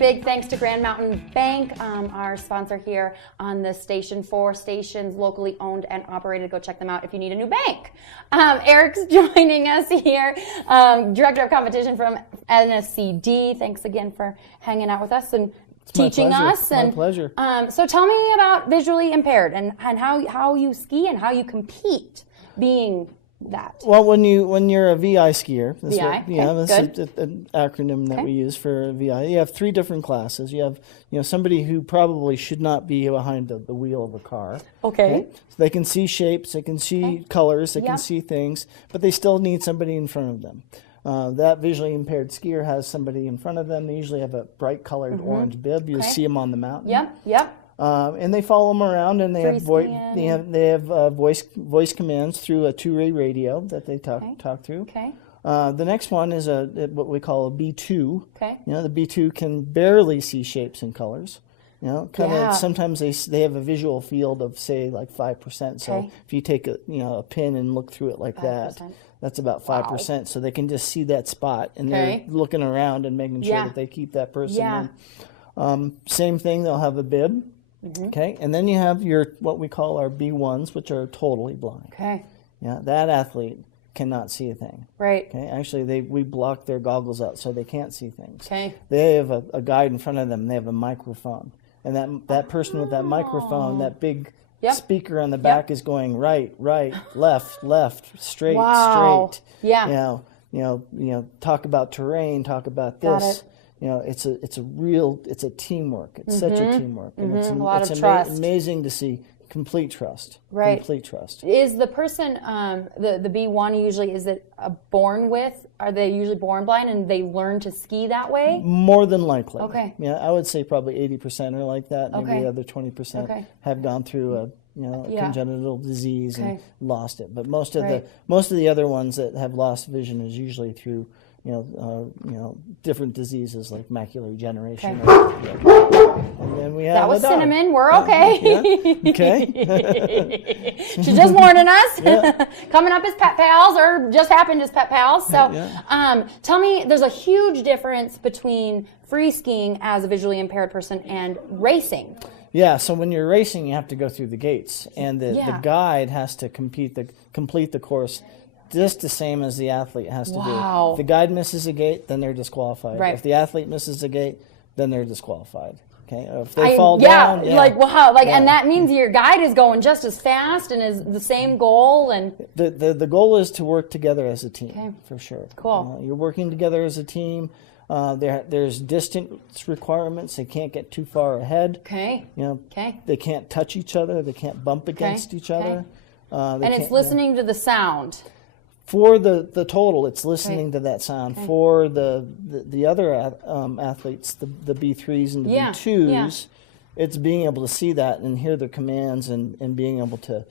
big thanks to Grand Mountain Bank, our sponsor here on the station. 4 stations locally owned and operated. Go check them out if you need a new bank. Erik's joining us here, Director of Competition from NSCD. Thanks again for hanging out with us and teaching us. My pleasure. So tell me about visually impaired and how you ski and how you compete being that. Well, when you're a VI skier, VI, this is an acronym that we use for VI. You have 3 different classes. You have somebody who probably should not be behind the wheel of a car. Okay. So they can see shapes, they can see colors, they can see things, but they still need somebody in front of them. That visually impaired skier has somebody in front of them. They usually have a bright colored orange bib. You'll see them on the mountain. Yep. And they follow them around, and they have voice commands through a 2-way radio that they talk through. Okay. The next one is what we call a B2. Okay. The B2 can barely see shapes and colors. Sometimes they have a visual field of say like 5%. So if you take a pin and look through it like 5%. that, that's about 5%. Wow. So they can just see that spot, and they're looking around and making sure that they keep that person in. Same thing, they'll have a bib. Okay, and then you have what we call our B1s, which are totally blind. Okay. Yeah, that athlete cannot see a thing. Right. Okay, actually we block their goggles out so they can't see things. Okay. They have a guide in front of them. They have a microphone, and that person with that microphone, that big speaker on the back is going right, left, straight, straight. Yeah. Talk about terrain. Talk about this. Got it. It's a teamwork. It's such a teamwork, and it's a lot of trust. Amazing to see complete trust. Right. Complete trust. Is the person the B1 usually born with? Are they usually born blind and they learn to ski that way? More than likely. Okay. Yeah, I would say probably 80% are like that. Maybe the other 20% have gone through a congenital disease and lost it. But most of the other ones that have lost vision is usually through different diseses like macular degeneration. And then we have that was a dog. Cinnamon. We're okay. Okay. She's just warning us. Coming up as pet pals, or just happened as pet pals. So, tell me, there's a huge difference between free skiing as a visually impaired person and racing. Yeah, so when you're racing, you have to go through the gates, and the guide has to complete the course just the same as the athlete has to do. If the guide misses a gate, then they're disqualified. Right. If the athlete misses a gate, then they're disqualified. Okay. If they fall down, and that means your guide is going just as fast and is the same goal. And the goal is to work together as a team, for sure. Cool. You're working together as a team. There's distance requirements. They can't get too far ahead. Okay. They can't touch each other. They can't bump against each other. And it's listening to the sound. For the total, it's listening to that sound. For the other athletes, the B3s and the B2s, it's being able to see that and hear their commands and being able to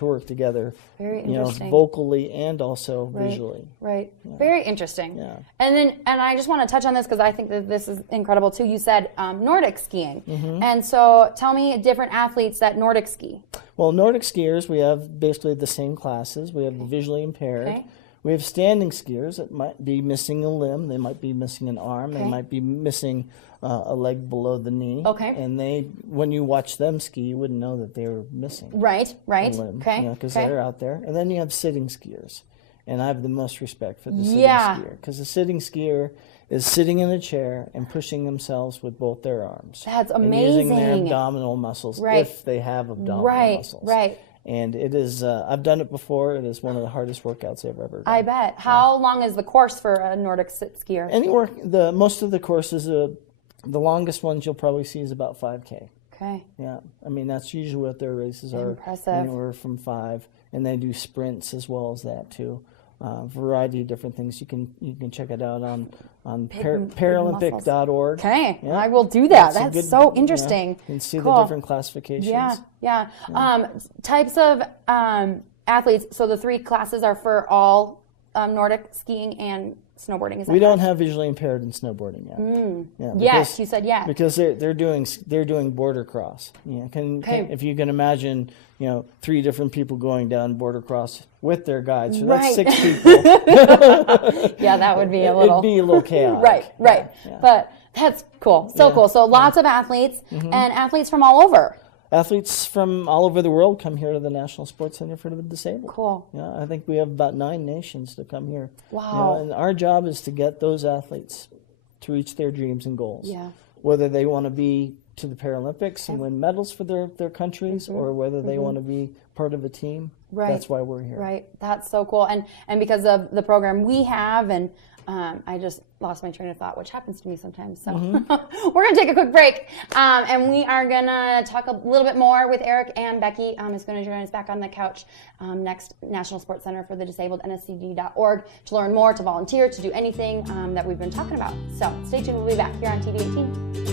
work together. Very interesting. Vocally and also visually. Right. Yeah. Very interesting. Yeah. And I just want to touch on this because I think that this is incredible too. You said Nordic skiing. And so tell me different athletes that Nordic ski. Well, Nordic skiers, we have basically the same classes. We have the visually impaired. Okay. We have standing skiers that might be missing a limb. They might be missing an arm. They might be missing a leg below the knee. Okay. And when you watch them ski, you wouldn't know that they were missing right. a limb. Okay. Because they're out there. And then you have sitting skiers. And I have the most respect for the sitting skier. Because the sitting skier is sitting in a chair and pushing themselves with both their arms. That's amazing. And using their abdominal muscles if they have abdominal muscles. Right. And it is, I've done it before. It is one of the hardest workouts I've ever done. I bet. How long is the course for a Nordic sit skier? Most of the courses, the longest ones you'll probably see is about 5K. Okay. Yeah. I mean, that's usually what their races are. Impressive. Anywhere from 5. And they do sprints as well as that, too. Variety of different things. You can check it out on Paralympic.org. Okay, I will do that. That's so interesting. You can see the different classifications. Yeah. Types of athletes. So the 3 classes are for all Nordic skiing and snowboarding. Is that we don't have visually impaired in snowboarding yet. Yes, you said yes. Because they're doing border cross. If you can imagine, 3 different people going down border cross with their guides. So that's 6 people. Yeah, that would be a little. It'd be a little chaotic. Right. Yeah. But That's cool. So cool. So lots of athletes and athletes from all over. Athletes from all over the world come here to the National Sports Center for the Disabled. Cool. Yeah, I think we have about 9 nations to come here. Wow. And our job is to get those athletes to reach their dreams and goals. Yeah. Whether they want to be to the Paralympics and win medals for their countries, or whether they want to be part of a team. Right. That's why we're here. Right. That's so cool. And because of the program we have, and I just lost my train of thought, which happens to me sometimes. So we're going to take a quick break, and we are going to talk a little bit more with Erik, and Becky is going to join us back on the couch next. National Sports Center for the Disabled, nscd.org, to learn more, to volunteer, to do anything that we've been talking about. So stay tuned. We'll be back here on TV 18.